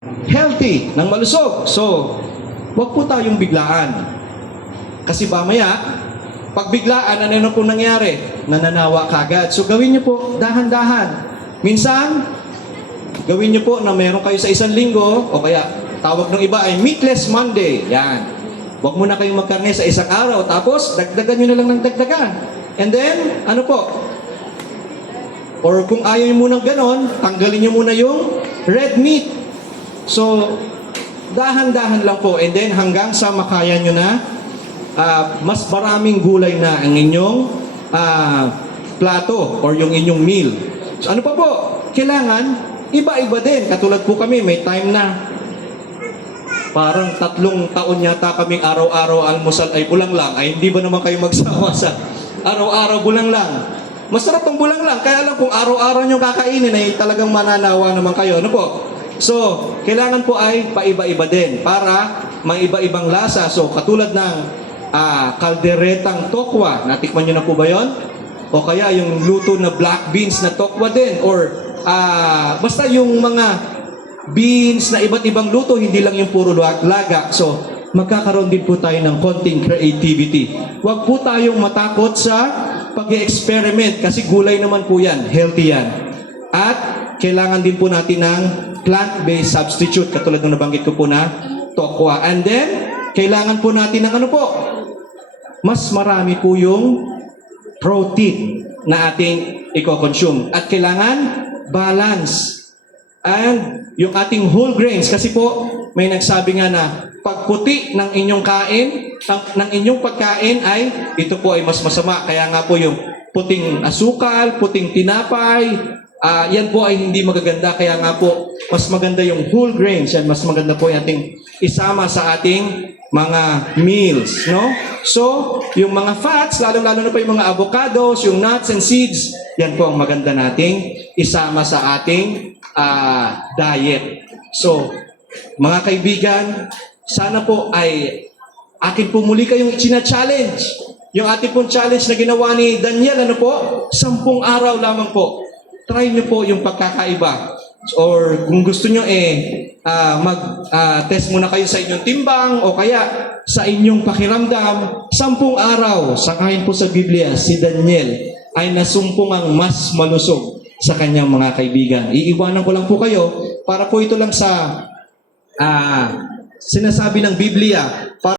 healthy, ng malusog. So, wag po tayong biglaan. Kasi mamaya, pag biglaan, ano na po nangyari? Nananawa kagad. So, gawin niyo po dahan-dahan. Minsan, gawin niyo po na meron kayo sa isang linggo, o kaya tawag ng iba ay Meatless Monday. Yan. Huwag muna kayong magkarne sa isang araw, tapos dagdagan nyo na lang ng dagdagan. And then, ano po? Or kung ayaw nyo munang ganon, tanggalin nyo muna yung red meat. So, dahan-dahan lang po. And then, hanggang sa makaya nyo na, mas maraming gulay na ang inyong plato or yung inyong meal. So, ano pa po? Kailangan, iba-iba din. Katulad po kami, may time na parang 3 taon yata kaming araw-araw almusal ay bulang lang. Ay hindi ba naman kayo magsawa sa araw-araw bulang lang? Masarap tong bulang lang. Kaya lang kung araw-araw nyo kakainin ay talagang mananawa naman kayo. Ano po? So, kailangan po ay paiba-iba din para may iba-ibang lasa. So, katulad ng kalderetang tokwa. Natikman nyo na po ba yon? O kaya yung luto na black beans na tokwa din. Or basta yung mga beans na iba't ibang luto, hindi lang yung puro laga. So, magkakaroon din po tayo ng konting creativity. Huwag po tayong matakot sa pag-experiment kasi gulay naman po yan, healthy yan. At kailangan din po natin ng plant-based substitute, katulad ng nabanggit ko po na tokwa. And then, kailangan po natin ng ano po? Mas marami po yung protein na ating i-consume. At kailangan balance. And yung ating whole grains, kasi po may nagsabi nga na pag puti ng inyong kain, ng inyong pagkain ay ito po ay mas masama. Kaya nga po yung puting asukal, puting tinapay, yan po ay hindi magaganda. Kaya nga po mas maganda yung whole grains. Yan, mas maganda po yung ating isama sa ating mga meals, no? So, yung mga fats, lalong-lalo na po yung mga avocados, yung nuts and seeds, yan po ang maganda nating isama sa ating diet. So, mga kaibigan, sana po ay akin po muli kayong challenge. Yung ating pong challenge na ginawa ni Daniel, ano po? 10 araw lamang po. Try nyo po yung pagkakaiba. Or kung gusto nyo mag-test muna kayo sa inyong timbang o kaya sa inyong pakiramdam, 10 araw, sangayon po sa Biblia, si Daniel ay nasumpong ang mas malusog sa kanyang mga kaibigan. Iiwanan ko lang po kayo para po ito lang sa sinasabi ng Biblia.